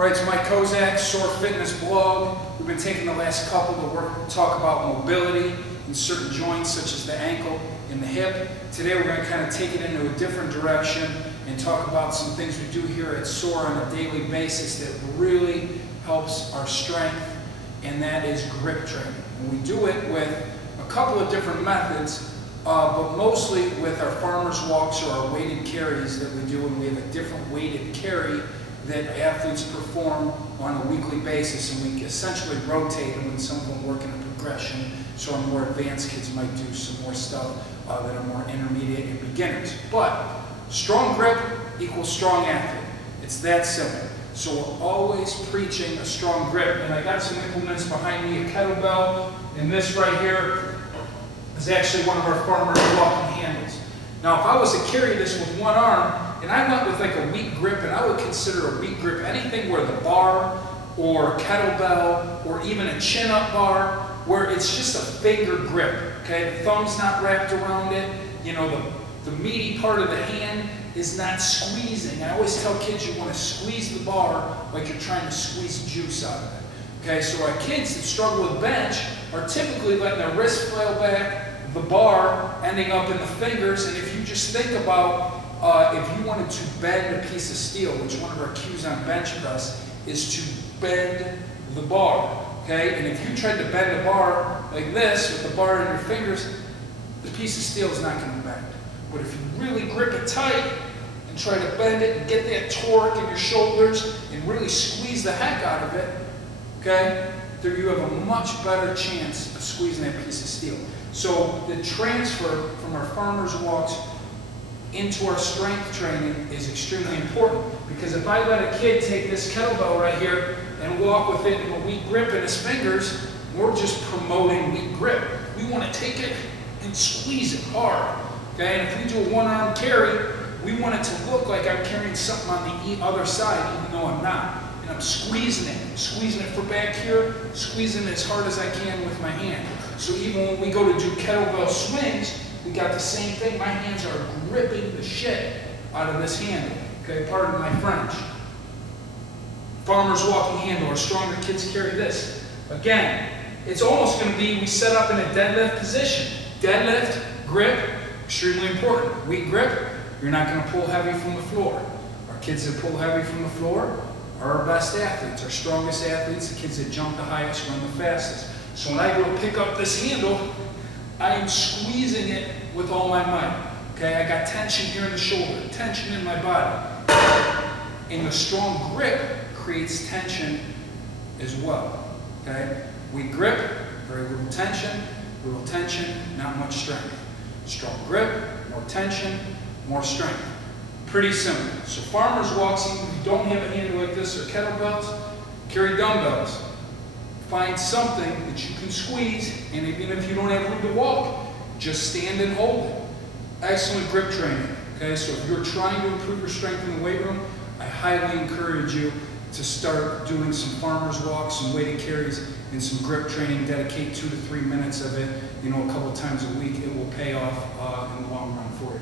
Right, it's Mike Kozak, Sore Fitness blog. We've been taking the last couple to talk about mobility in certain joints such as the ankle and the hip. Today we're going to kind of take it into a different direction and talk about some things we do here at Sore on a daily basis that really helps our strength, and that is grip training. And we do it with a couple of different methods, but mostly with our farmer's walks or our weighted carries that we do, and we have a different weighted carry that athletes perform on a weekly basis, and we essentially rotate them, and some of them work in a progression, so our more advanced kids might do some more stuff that are more intermediate and beginners. But strong grip equals strong athlete. It's that simple. So we're always preaching a strong grip, and I got some implements behind me, a kettlebell, and this right here is actually one of our farmer's walking handles. Now if I was to carry this with one arm, and I went with like a weak grip, and I would consider a weak grip anything where the bar or kettlebell or even a chin-up bar where it's just a finger grip, okay? The thumb's not wrapped around it. You know, the meaty part of the hand is not squeezing. I always tell kids you want to squeeze the bar like you're trying to squeeze juice out of it. Okay, so our kids that struggle with bench are typically letting their wrist flail back, the bar ending up in the fingers, and if you just think about if you wanted to bend a piece of steel, which one of our cues on bench press is to bend the bar, okay? And if you tried to bend a bar like this with the bar in your fingers, the piece of steel is not going to bend. But if you really grip it tight and try to bend it and get that torque in your shoulders and really squeeze the heck out of it, okay, there you have a much better chance of squeezing that piece of steel. So the transfer from our farmer's walks into our strength training is extremely important, because if I let a kid take this kettlebell right here and walk with it in a weak grip in his fingers, we're just promoting weak grip. We want to take it and squeeze it hard. Okay, and if we do a one-arm carry, we want it to look like I'm carrying something on the other side, even though I'm not. And I'm squeezing it for back here, squeezing it as hard as I can with my hand. So even when we go to do kettlebell swings, we got the same thing. My hands are gripping the shit out of this handle. Okay, pardon my French. Farmer's walking handle. Our stronger kids carry this. Again, it's almost going to be we set up in a deadlift position. Deadlift, grip, extremely important. Weak grip, you're not going to pull heavy from the floor. Our kids that pull heavy from the floor are our best athletes, our strongest athletes, the kids that jump the highest, run the fastest. So when I go to pick up this handle, I am squeezing it with all my might. Okay, I got tension here in the shoulder, tension in my body. And the strong grip creates tension as well. Okay, weak grip, very little tension, not much strength. Strong grip, more tension, more strength. Pretty simple. So farmer's walks, even if you don't have a handle like this or kettlebells, carry dumbbells. Find something that you can squeeze, and even if you don't have room to walk, just stand and hold it. Excellent grip training. Okay, so if you're trying to improve your strength in the weight room, I highly encourage you to start doing some farmer's walks, some weighted carries, and some grip training. Dedicate 2 to 3 minutes of it, a couple times a week. It will pay off in the long run for you.